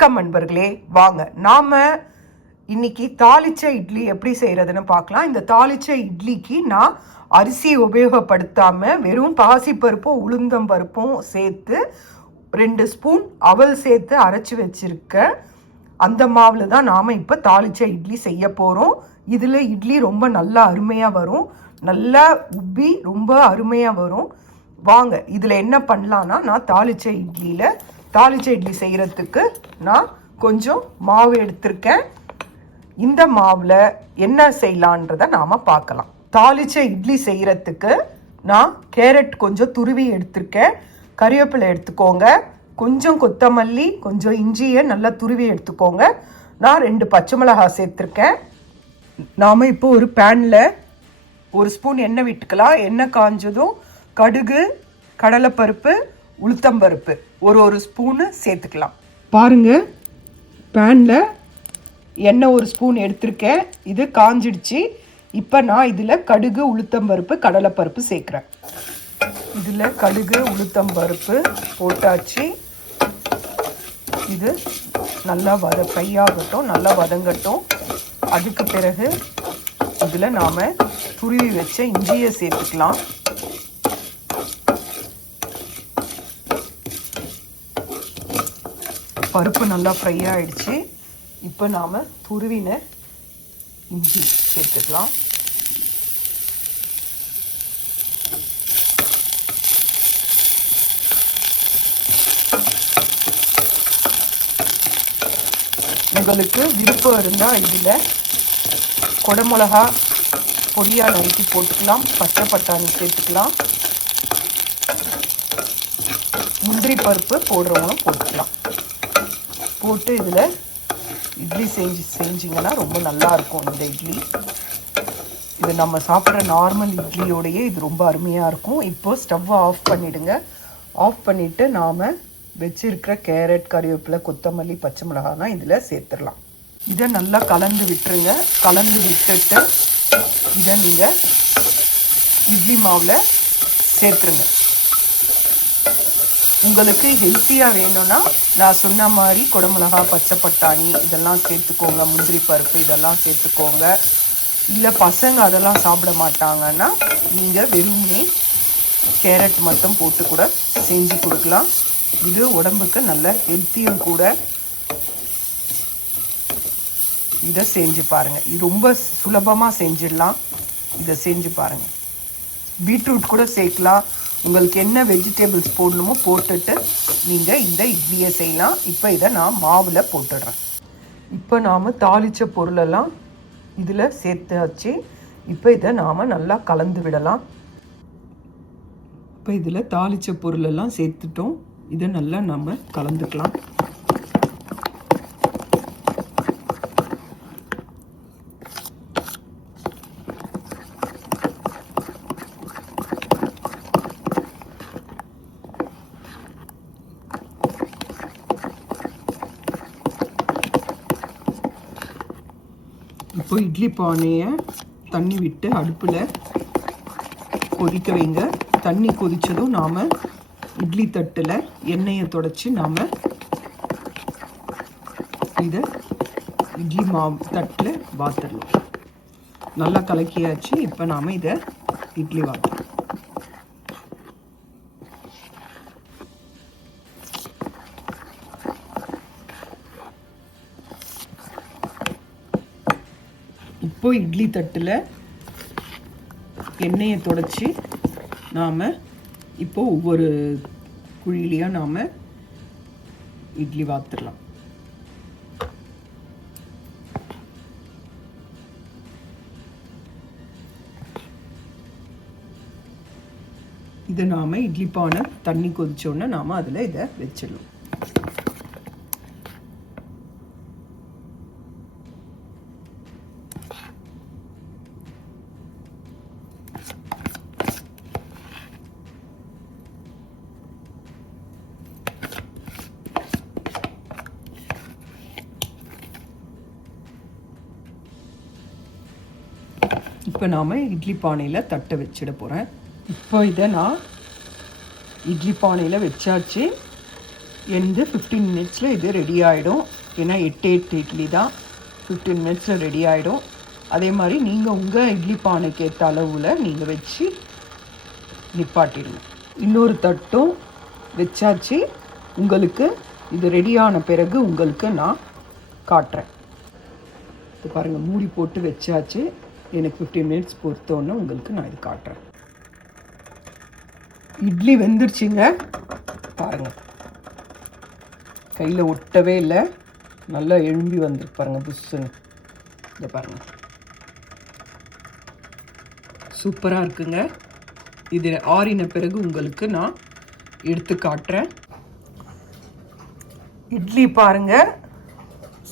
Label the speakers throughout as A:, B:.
A: வணக்கம் அன்பர்களே. வாங்க நாம் இன்னைக்கு தாளிச்ச இட்லி எப்படி செய்கிறதுன்னு பார்க்கலாம். இந்த தாளிச்ச இட்லிக்கு நான் அரிசி உபயோகப்படுத்தாமல் வெறும் பாசிப்பருப்பும் உளுந்தம் பருப்பும் சேர்த்து ரெண்டு ஸ்பூன் அவல் சேர்த்து அரைச்சி வச்சுருக்கேன். அந்த மாவில் தான் நாம் இப்போ தாளிச்ச இட்லி செய்ய போகிறோம் இதில் இட்லி ரொம்ப நல்லா அருமையாக வரும். நல்லா உப்பி ரொம்ப அருமையாக வரும். வாங்க இதில் என்ன பண்ணலான்னா நான் தாளிச்ச இட்லியில் தாளிச்ச இட்லி செய்கிறதுக்கு நான் கொஞ்சம் மாவு எடுத்திருக்கேன். இந்த மாவில் என்ன செய்யலான்றதை நாம் பார்க்கலாம். தாளிச்ச இட்லி செய்கிறதுக்கு நான் கேரட் கொஞ்சம் துருவி எடுத்திருக்கேன். கறிவேப்பிலை எடுத்துக்கோங்க. கொஞ்சம் கொத்தமல்லி கொஞ்சம் இஞ்சியை நல்லா துருவி எடுத்துக்கோங்க. நான் ரெண்டு பச்சை மிளகாய் சேர்த்துருக்கேன். நாம் இப்போ ஒரு பேனில் ஒரு ஸ்பூன் எண்ணெய் விட்டுக்கலாம். எண்ணெய் காஞ்சதும் கடுகு கடலைப்பருப்பு உளுத்தம்பருப்பு ஒரு ஒரு ஸ்பூனு சேர்த்துக்கலாம். பாருங்க பேனில் எண்ணெய் ஒரு ஸ்பூன் எடுத்திருக்கேன். இது காஞ்சிடுச்சு. இப்போ நான் இதில் கடுகு உளுத்தம்பருப்பு கடலைப்பருப்பு சேர்க்குறேன். இதில் கடுகு உளுத்தம்பருப்பு போட்டாச்சு. இது நல்லா வத ஃப்ரையாகட்டும் நல்லா வதங்கட்டும். அதுக்கு பிறகு இதில் நாம் துருவி வச்ச இஞ்சியை சேர்த்துக்கலாம். பருப்பு நல்லா ஃப்ரை ஆகிடுச்சு இப்போ நாம் துருவின இஞ்சி சேர்த்துக்கலாம். உங்களுக்கு விருப்பம் இருந்தால் இதில் கொடமிளகா பொடியாக நறுக்கி போட்டுக்கலாம். பச்சை பட்டாணி சேர்த்துக்கலாம். முந்திரி பருப்பு போடுறவங்களும் போட்டுக்கலாம். போட்டு இதில் இட்லி செஞ்சு செஞ்சிங்கன்னா ரொம்ப நல்லாயிருக்கும் இந்த இட்லி. இது நம்ம சாப்பிட்ற நார்மல் இட்லியோடையே இது ரொம்ப அருமையாக இருக்கும். இப்போது ஸ்டவ்வை ஆஃப் பண்ணிவிடுங்க ஆஃப் பண்ணிவிட்டு நாம் வச்சிருக்கிற கேரட் கறிவேப்பிலை கொத்தமல்லி பச்சை மிளகானா இதில் சேர்த்துடலாம். இதை நல்லா கலந்து விட்டுருங்க. கலந்து விட்டுட்டு இதை நீங்கள் இட்லி மாவில் சேர்த்துருங்க. உங்களுக்கு ஹெல்த்தியாக வேணும்னா நான் சொன்ன மாதிரி குடமிளகா பச்சை பட்டாணி இதெல்லாம் சேர்த்துக்கோங்க. முந்திரி பருப்பு இதெல்லாம் சேர்த்துக்கோங்க. இல்லை பசங்க அதெல்லாம் சாப்பிட மாட்டாங்கன்னா நீங்கள் வெறுமனே கேரட் மட்டும் போட்டு கூட செஞ்சு கொடுக்கலாம். இது உடம்புக்கு நல்ல ஹெல்த்தியும் கூட. இதை செஞ்சு பாருங்கள் இது ரொம்ப சுலபமாக செஞ்சிடலாம். இதை செஞ்சு பாருங்கள் பீட்ரூட் கூட சேர்க்கலாம். உங்களுக்கு என்ன வெஜிடபிள்ஸ் போடணுமோ போட்டுட்டு நீங்கள் இந்த இட்லியை செய்யலாம். இப்போ இதை நான் மாவில் போட்டுடுறேன். இப்போ நாம் தாளித்த பொருளெல்லாம் இதில் சேர்த்தாச்சு. இப்போ இதை நாம் நல்லா கலந்து விடலாம். இப்போ இதில் தாளித்த பொருளெல்லாம் சேர்த்துட்டோம். இதை நல்லா நம்ம கலந்துக்கலாம். இப்போ இட்லி பானையை தண்ணி விட்டு அடுப்பில் கொதிக்க வைங்க. தண்ணி கொதித்ததும் நாம் இட்லி தட்டில் எண்ணெயை தொடச்சி நாம் இதை இட்லி மாவு தட்டில் வாத்துடலாம். நல்லா கலக்கியாச்சு. இப்போ நாம் இதை இட்லி வாத்துறோம் இப்போ இட்லி தட்டில் எண்ணெயை தொடச்சி நாம் இப்போ ஒவ்வொரு குழிலையும் நாம் இட்லி வாத்துடலாம் இதை நாம் இட்லி பானை தண்ணி கொதிச்சோடனே நாம் அதில் இதை வச்சிடலாம் இப்போ நாம் இட்லி பானையில் தட்டை வச்சிட போகிறேன் இப்போ இதை நான் இட்லி பானையில் வச்சாச்சு. எந்த ஃபிஃப்டீன் மினிட்ஸில் இது ரெடி ஆகிடும் ஏன்னா எட்டு எட்டு இட்லி தான். ஃபிஃப்டீன் மினிட்ஸில் ரெடி ஆகிடும் அதே மாதிரி நீங்கள் உங்கள் இட்லி பானைக்கு ஏற்ற அளவில் நீங்கள் வச்சு நிப்பாட்டிடுங்க. இன்னொரு தட்டும் வச்சாச்சு. உங்களுக்கு இது ரெடியான பிறகு உங்களுக்கு நான் காட்டுறேன். இது பாருங்கள் மூடி போட்டு வச்சாச்சு. எனக்கு ஃபிஃப்டீன் மினிட்ஸ் பொறுத்தோன்னே உங்களுக்கு நான் இது காட்டுறேன். இட்லி வெந்துருச்சுங்க. பாருங்கள் கையில் ஒட்டவே இல்லை. நல்லா எழும்பி வந்துருக்கு பாருங்கள் புஷ்ஷுன்னு இதை பாருங்கள் சூப்பராக இருக்குங்க. இது ஆறின பிறகு உங்களுக்கு நான் எடுத்து காட்டுறேன். இட்லி பாருங்க.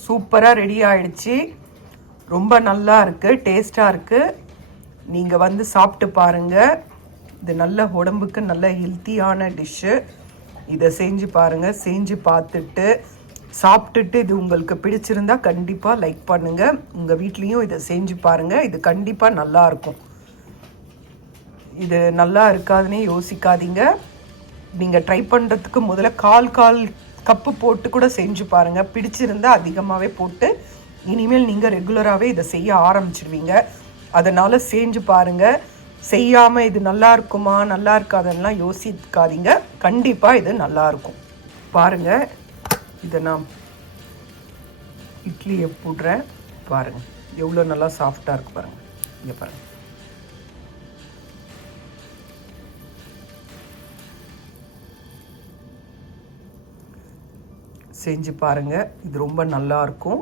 A: சூப்பராக ரெடி ஆயிடுச்சு. ரொம்ப நல்லா இருக்குது டேஸ்ட்டாக இருக்குது நீங்கள் வந்து சாப்பிட்டு பாருங்கள் இது நல்ல உடம்புக்கு நல்ல ஹெல்த்தியான டிஷ்ஷு இதை செஞ்சு பாருங்கள் செஞ்சு பார்த்துட்டு சாப்பிட்டுட்டு இது உங்களுக்கு பிடிச்சிருந்தா கண்டிப்பாக லைக் பண்ணுங்கள் உங்கள் வீட்லேயும் இதை செஞ்சு பாருங்கள் இது கண்டிப்பாக நல்லா இருக்கும். இது நல்லா இருக்காதுன்னே யோசிக்காதீங்க. நீங்கள் ட்ரை பண்ணுறதுக்கு முதல்ல கால் கால் கப்பு போட்டு கூட செஞ்சு பாருங்கள் பிடிச்சிருந்தா அதிகமாகவே போட்டு இனிமேல் நீங்கள் ரெகுலராகவே இதை செய்ய ஆரம்பிச்சிடுவீங்க அதனால் செஞ்சு பாருங்கள் செய்யாமல் இது நல்லா இருக்குமா நல்லா இருக்காதுன்னெலாம் யோசிக்காதீங்க. கண்டிப்பாக இது நல்லா இருக்கும். பாருங்கள் இதை நான் இட்லியை போடுறேன். பாருங்கள் எவ்வளோ நல்லா சாஃப்டாக இருக்கு பாருங்கள் இங்கே பாருங்கள் செஞ்சு பாருங்கள் இது ரொம்ப நல்லாயிருக்கும்